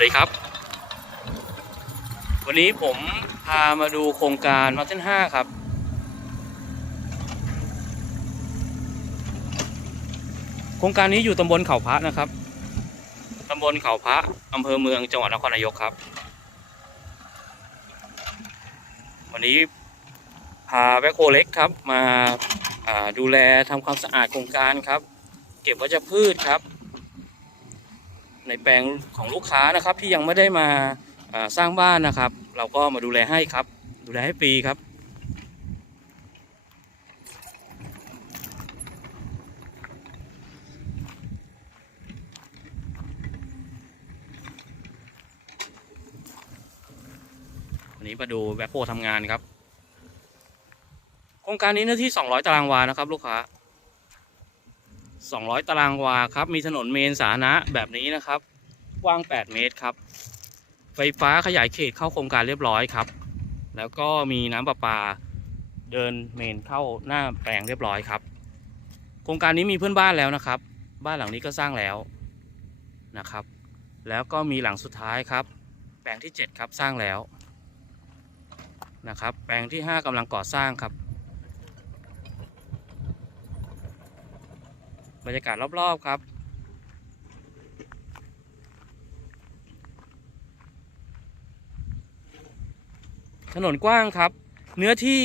วัสดีครับ วันนี้ผมพามาดูโครงการ Mountain 5 ครับ โครงการนี้อยู่ตำบลเขาพระนะครับ ตำบลเขาพระอำเภอเมืองจังหวัดนครนายกครับ วันนี้พาแบคโฮเล็กครับมาอ่าดูแลทำความสะอาดโครงการครับ เก็บวัชพืชครับ ในแปลงของลูกค้านะครับที่ยังไม่ได้มาสร้างบ้านนะครับ เราก็มาดูแลให้ครับ ดูแลให้ฟรีครับวันนี้มาดูแบ็คโฮทำงานครับ โครงการนี้เนื้อที่ 200 ตารางวานะครับ ลูกค้า 200 ตารางวาครับ มีถนนเมนสาธารณะแบบนี้นะครับ กว้าง 8 เมตรครับ ไฟฟ้าขยายเขตเข้าโครงการเรียบร้อยครับ แล้วก็มีน้ำประปาเดินเมนเข้าหน้าแปลงเรียบร้อยครับ โครงการนี้มีเพื่อนบ้านแล้วนะครับ บ้านหลังนี้ก็สร้างแล้วนะครับ แล้วก็มีหลังสุดท้ายครับ แปลงที่ 7 ครับสร้างแล้วนะครับ แปลงที่ 5กำลังก่อสร้างครับ บรรยากาศรอบๆครับ นนกว้างครับ เนื้อที่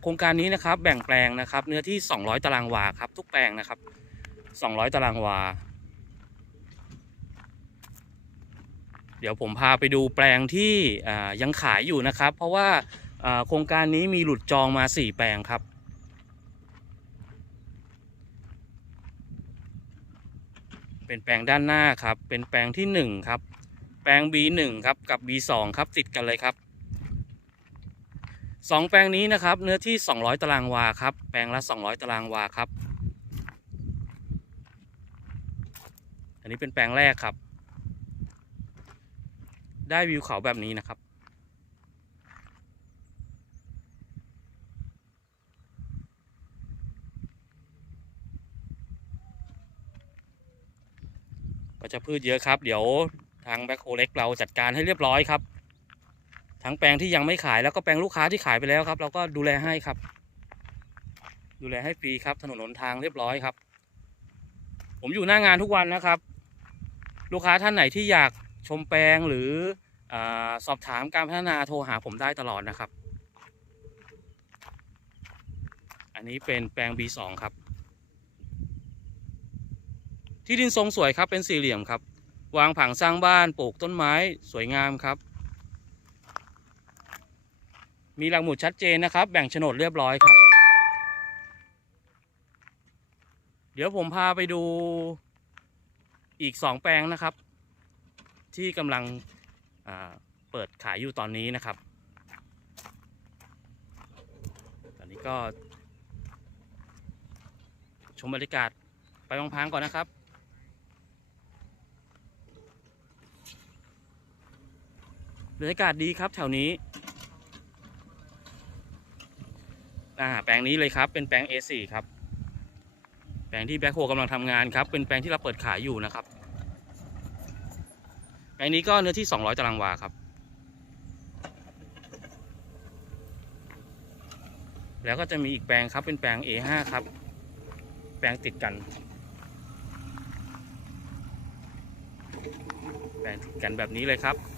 โครงการนี้นะครับแบ่งแปลงนะครับ เนื้อที่ 200 ตารางวาครับ ทุกแปลงนะครับ 200 ตารางวา เดี๋ยวผมพาไปดูแปลงที่ยังขายอยู่นะครับ เพราะว่าอ่าโครงการนี้มีหลุดจองมา 4 แปลงครับเป็นแปลงด้านหน้าครับ เป็นแปลงที่ 1 ครับ แปลง B1 ครับ กับ B2 ครับ ติดกันเลยครับ สองแปลงนี้นะครับ เนื้อที่ 200 ตารางวาครับ แปลงละ 200 ตารางวาครับ อันนี้เป็นแปลงแรกครับ ได้วิวเขาแบบนี้นะครับ ก็จะพืชเยอะครับ เดี๋ยวทางแบ็คโฮเล็กเราจัดการให้เรียบร้อยครับ ทั้งแปลงที่ยังไม่ขายแล้วก็แปลงลูกค้าที่ขายไปแล้วครับ เราก็ดูแลให้ครับ ดูแลให้ฟรีครับ ถนนหนทางเรียบร้อยครับ ผมอยู่หน้างานทุกวันนะครับ ลูกค้าท่านไหนที่อยากชมแปลงหรืออสอบถามการพัฒนาโทรหาผมได้ตลอดนะครับ อันนี้เป็นแปลง B2 ครับ ที่ดินทรงสวยครับเป็นสี่เหลี่ยมครับ วางผังสร้างบ้านปลูกต้นไม้สวยงามครับ มีหลักหมุดชัดเจนนะครับ แบ่งโฉนดเรียบร้อยครับ เดี๋ยวผมพาไปดูอีกสองแปลงนะครับ ที่กำลังเปิดขายอยู่ตอนนี้นะครับ ตอนนี้ก็ ชมบรรยากาศไปพังๆก่อนนะครับบรรยากาศดีครับแถวนี้ อ่าแปลงนี้เลยครับ เป็นแปลง A4 ครับ แปลงที่แบ็คโฮกำลังทำงานครับ เป็นแปลงที่เราเปิดขายอยู่นะครับ แปลงนี้ก็เนื้อที่ 200 ตารางวาครับ แล้วก็จะมีอีกแปลงครับ เป็นแปลง A5 ครับ แปลงติดกัน แปลงติดกันแบบนี้เลยครับ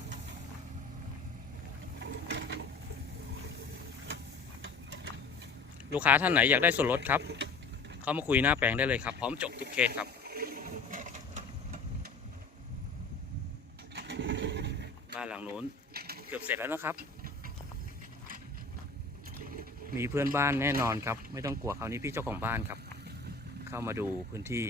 ลูกค้าท่านไหนอยากได้ส่วนลดครับ เข้ามาคุยหน้าแปลงได้เลยครับ พร้อมจบทุกเคสครับ บ้านหลังนู้นเกือบเสร็จแล้วนะครับ มีเพื่อนบ้านแน่นอนครับ ไม่ต้องกลัวคราวนี้พี่เจ้าของบ้านครับ เข้ามาดูพื้นที่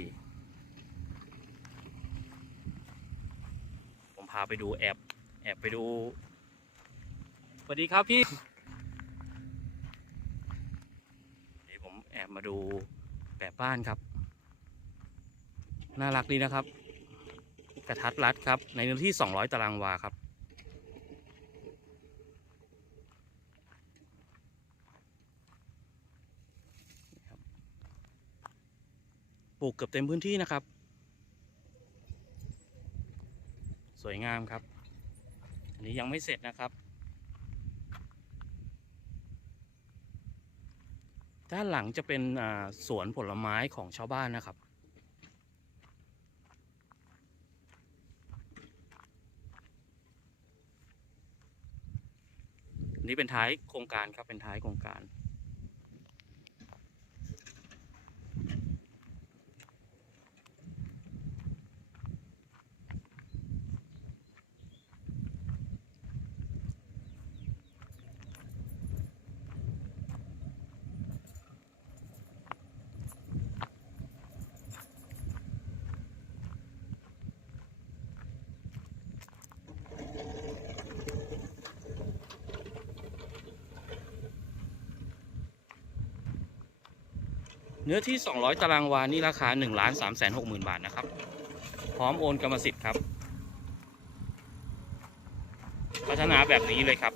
ผมพาไปดูแอบแอบไปดูสวัสดีครับพี่ บมาดูแบบบ้านครับ น่ารักดีนะครับ กระทัดรัดครับ ในเนื้อที่ 200 ตารางวาครับ ปลูกเกือบเต็มพื้นที่นะครับ สวยงามครับ อันนี้ยังไม่เสร็จนะครับ ด้านหลังจะเป็นสวนผลไม้ของชาวบ้านนะครับ นี่เป็นท้ายโครงการครับเป็นท้ายโครงการ เนื้อที่ 200 ตารางวานี่ราคา 1 3 6 0 0 0 0 บาทนะครับ พร้อมโอนกรรมสิทธิ์ครับ พัฒนาแบบนี้เลยครับ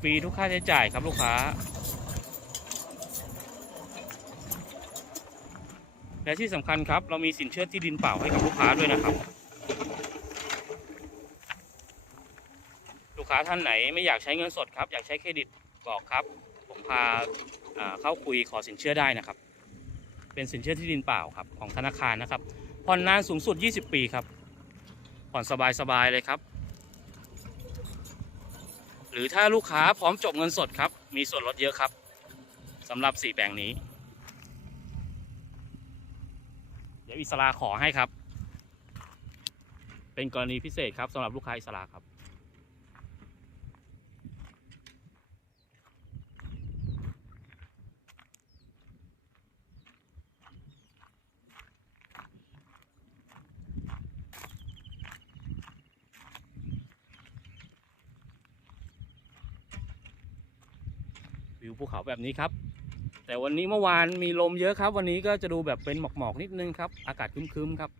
ฟรีทุกค่าใช้จ่ายครับลูกค้า และที่สำคัญครับ เรามีสินเชื่อที่ดินเปล่าให้กับลูกค้าด้วยนะครับ ลูกค้าท่านไหนไม่อยากใช้เงินสดครับ อยากใช้เครดิตบอกครับ พาเข้าคุยขอสินเชื่อได้นะครับ เป็นสินเชื่อที่ดินเปล่าครับของธนาคารนะครับผ่อนนานสูงสุด 20 ปีครับผ่อนสบายๆเลยครับ หรือถ้าลูกค้าพร้อมจบเงินสดครับ มีส่วนลดเยอะครับสำหรับ4แปลงนี้ เดี๋ยวอิสราขอให้ครับ เป็นกรณีพิเศษครับสำหรับลูกค้าอิสราครับ วิวภูเขาแบบนี้ครับ แต่วันนี้เมื่อวานมีลมเยอะครับ วันนี้ก็จะดูแบบเป็นหมอกๆนิดนึงครับ อากาศครึ้มๆครับ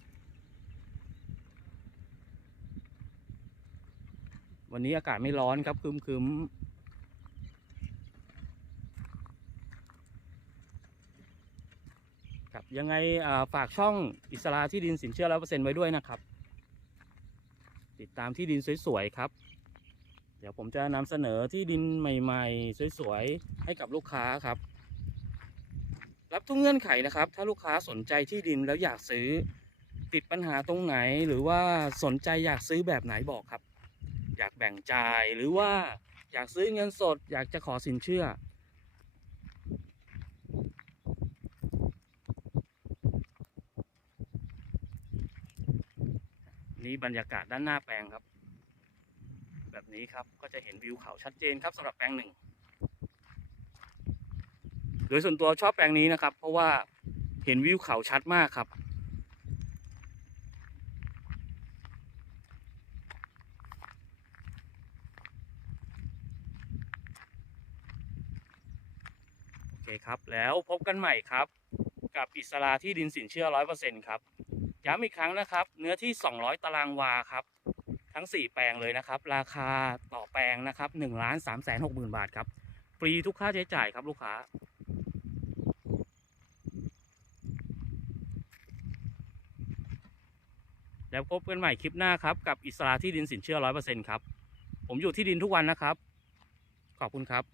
วันนี้อากาศไม่ร้อนครับครึ้มๆครับยังไงฝากช่องอิสราที่ดินสินเชื่อร้อเปอร์เซ็นต์ไว้ด้วยนะครับ ติดตามที่ดินสวยๆครับ เดี๋ยวผมจะนำเสนอที่ดินใหม่ ๆ สวยๆ ให้กับลูกค้าครับ รับทุกเงื่อนไขนะครับ ถ้าลูกค้าสนใจที่ดินแล้วอยากซื้อ ติดปัญหาตรงไหนหรือว่าสนใจอยากซื้อแบบไหนบอกครับ อยากแบ่งจ่ายหรือว่าอยากซื้อเงินสด อยากจะขอสินเชื่อนี่บรรยากาศด้านหน้าแปลงครับ แบบนี้ครับก็จะเห็นวิวเขาชัดเจนครับสำหรับแปลงหนึ่งโดยส่วนตัวชอบแปลงนี้นะครับ เพราะว่าเห็นวิวเขาชัดมากครับ โอเคครับ แล้วพบกันใหม่ครับ กับอิสราที่ดินสินเชื่อ 100%ครับย้ำอีกครั้งนะครับ เนื้อที่ 200 ตารางวาครับ ทั้ง 4 แปลงเลยนะครับ ราคาต่อแปลงนะครับ1ล้าน3แสน6หมื่นบาทครับ ฟรีทุกค่าใช้จ่ายครับลูกค้า แล้วพบกันใหม่คลิปหน้าครับ กับอิสระที่ดินสินเชื่อร้อยเปอร์เซ็นครับ ผมอยู่ที่ดินทุกวันนะครับ ขอบคุณครับ